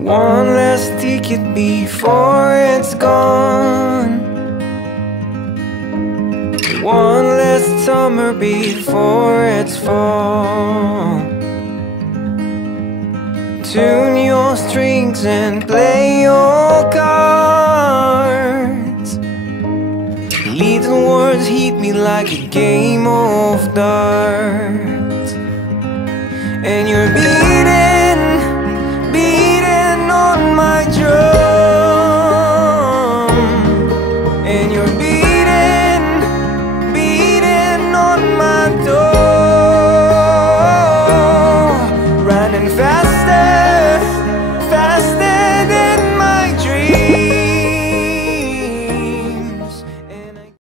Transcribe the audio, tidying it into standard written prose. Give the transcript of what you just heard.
One last ticket before it's gone. One last summer before it's fall. Tune your strings and play your cards. Little words hit me like a game of darts. And you're